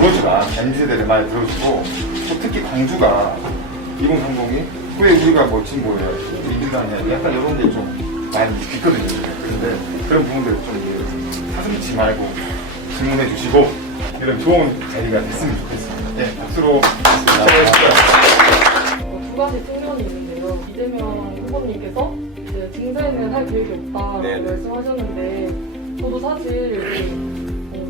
그렇지만 MZ세대를 많이 들어주고 또 특히 광주가 2030이 왜 우리가 뭐 진보예요? 이민당이야? 약간 이런 게 좀 많이 있거든요. 그런데 그런 부분들을 좀 사슴치 말고 질문해 주시고 이런 좋은 자리가 됐으면 좋겠습니다. 네, 박수로 두 가지 측면이 있는데요. 이재명 후보님께서 이제 증세는 할 계획이 없다고 네. 말씀하셨는데 저도 사실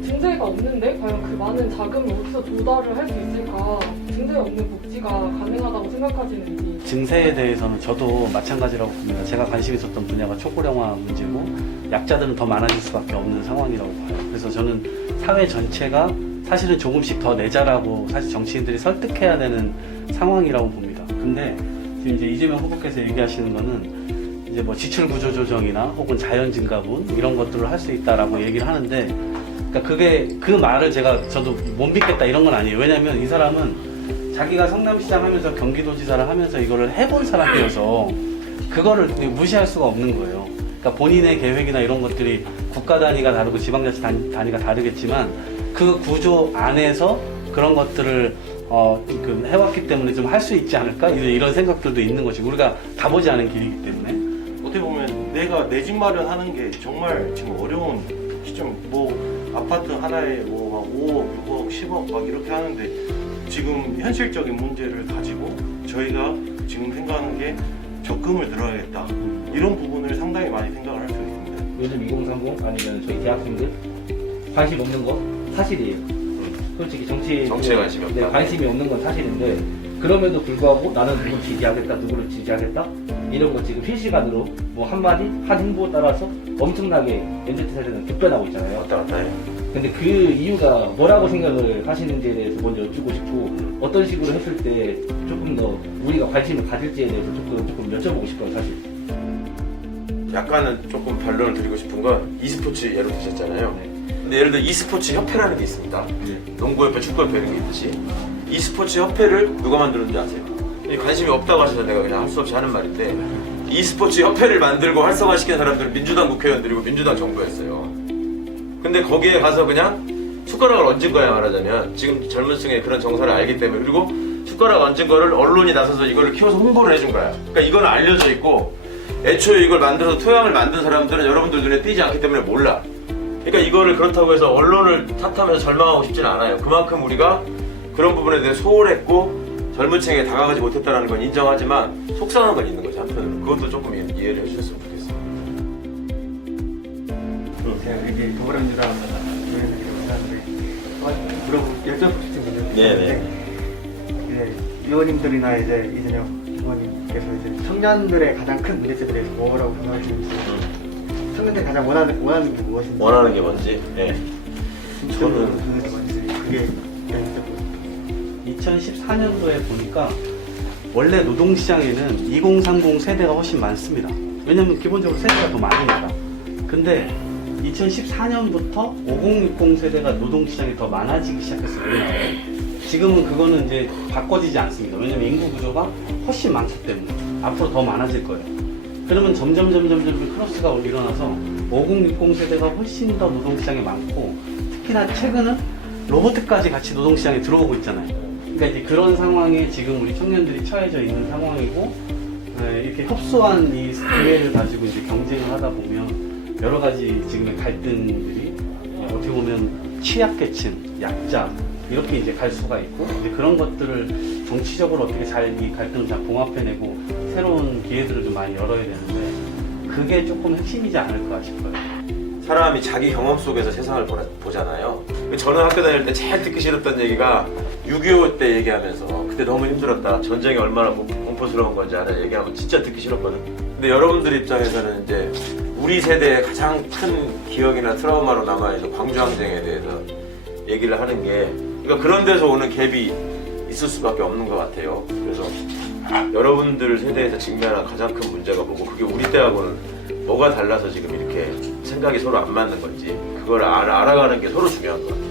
증세가 없는데 과연 그 많은 자금을 어디서 조달을 할 수 있을까? 증세 없는 복지가 가능하다고 생각하시는지. 증세에 대해서는 저도 마찬가지라고 봅니다. 제가 관심 있었던 분야가 촉구령화 문제고 약자들은 더 많아질 수밖에 없는 상황이라고 봐요. 그래서 저는 사회 전체가 사실은 조금씩 더 내자라고 사실 정치인들이 설득해야 되는 상황이라고 봅니다. 근데 지금 이제 이재명 후보께서 얘기하시는 거는 이제 뭐 지출 구조 조정이나 혹은 자연 증가분 이런 것들을 할 수 있다라고 얘기를 하는데, 그러니까 그게 그 말을 저도 못 믿겠다 이런 건 아니에요. 왜냐하면 이 사람은 자기가 성남시장 하면서 경기도지사를 하면서 이거를 해본 사람이어서 그거를 무시할 수가 없는 거예요. 그러니까 본인의 계획이나 이런 것들이 국가 단위가 다르고 지방자치 단위가 다르겠지만 그 구조 안에서 그런 것들을 해왔기 때문에 좀 할 수 있지 않을까 이런 생각들도 있는 것이고, 우리가 가보지 않은 길이기 때문에 어떻게 보면 내가 내 집 마련하는 게 정말 지금 어려운 시점. 뭐 아파트 하나에 뭐 막 5억, 6억, 10억 막 이렇게 하는데 지금 현실적인 문제를 가지고 저희가 지금 생각하는 게 적금을 들어야겠다, 이런 부분을 상당히 많이 생각을 할 수 있습니다. 요즘 2030 아니면 저희 대학생들 관심 없는 거 사실이에요. 솔직히 정치에 관심이 없다. 네, 관심이 없는 건 사실인데, 그럼에도 불구하고 나는 누구를 지지하겠다, 누구를 지지하겠다 이런 거 지금 실시간으로 뭐 한마디 한 행보에 따라서 엄청나게 MZ 세대는 급변하고 있잖아요. 왔다 갔다 해요. 근데 그 이유가 뭐라고 생각을 하시는지에 대해서 먼저 여쭙고 싶고, 어떤 식으로 했을 때 조금 더 우리가 관심을 가질지에 대해서 조금 여쭤보고 싶어요, 사실. 약간은 조금 반론을 드리고 싶은 건 e스포츠 예로 드셨잖아요. 근데 예를 들어 e스포츠 협회라는 게 있습니다. 농구협회, 축구협회 이런 게 있듯이 e스포츠 협회를 누가 만들었는지 아세요? 관심이 없다고 하셔서 내가 그냥 할 수 없이 하는 말인데, e스포츠 협회를 만들고 활성화시킨 사람들은 민주당 국회의원들이고 민주당 정부였어요. 근데 거기에 가서 그냥 숟가락을 얹은 거야, 말하자면. 지금 젊은 층에 그런 정서를 알기 때문에. 그리고 숟가락 얹은 거를 언론이 나서서 이거를 키워서 홍보를 해준 거야. 그러니까 이건 알려져 있고, 애초에 이걸 만들어서 토양을 만든 사람들은 여러분들 눈에 띄지 않기 때문에 몰라. 그러니까 이거를 그렇다고 해서 언론을 탓하면서 절망하고 싶진 않아요. 그만큼 우리가 그런 부분에 대해 소홀했고 젊은 층에 다가가지 못했다는 건 인정하지만 속상한 건 있는 거죠, 한편으로. 그것도 조금 이해를 해주셨으면 좋겠습니다. 제가 이게 더불어민주당 여쭤보고 싶은 거죠. 네네. 이제 의원님들이나 이제 이재명 의원님께서 이제 청년들의 가장 큰 문제점에 대해서 뭐라고 생각하시는지, 청년들이 가장 원하는 게 무엇인지, 원하는 게 뭔지. 네. 저는 그게 2014년도에 보니까 원래 노동시장에는 2030 세대가 훨씬 많습니다. 왜냐면 기본적으로 세대가 더 많으니까. 근데 2014년부터 5060 세대가 노동시장에 더 많아지기 시작했어요. 우리나라에. 지금은 그거는 이제 바꿔지지 않습니다. 왜냐면 인구 구조가 훨씬 많기 때문에 앞으로 더 많아질 거예요. 그러면 점점 크로스가 일어나서 5060 세대가 훨씬 더 노동시장에 많고, 특히나 최근은 로봇까지 같이 노동시장에 들어오고 있잖아요. 그러니까 이제 그런 상황에 지금 우리 청년들이 처해져 있는 상황이고, 이렇게 협소한 이 기회를 가지고 이제 경쟁을 하다 보면 여러 가지 지금의 갈등들이 어떻게 보면 취약계층, 약자 이렇게 이제 갈 수가 있고, 이제 그런 것들을 정치적으로 어떻게 잘 이 갈등을 잘 봉합해내고 새로운 기회들을 좀 많이 열어야 되는데, 그게 조금 핵심이지 않을까 싶어요. 사람이 자기 경험 속에서 세상을 보잖아요. 저는 학교 다닐 때 제일 듣기 싫었던 얘기가 6.25 때 얘기하면서 그때 너무 힘들었다, 전쟁이 얼마나 공포스러운 건지 알아, 얘기하면 진짜 듣기 싫었거든. 근데 여러분들 입장에서는 이제 우리 세대의 가장 큰 기억이나 트라우마로 남아있는 광주항쟁에 대해서 얘기를 하는 게, 그러니까 그런 데서 오는 갭이 있을 수밖에 없는 것 같아요. 그래서 여러분들 세대에서 직면한 가장 큰 문제가 뭐고, 그게 우리 때하고는 뭐가 달라서 지금 이렇게 생각이 서로 안 맞는 건지, 그걸 알아가는 게 서로 중요한 것 같아요.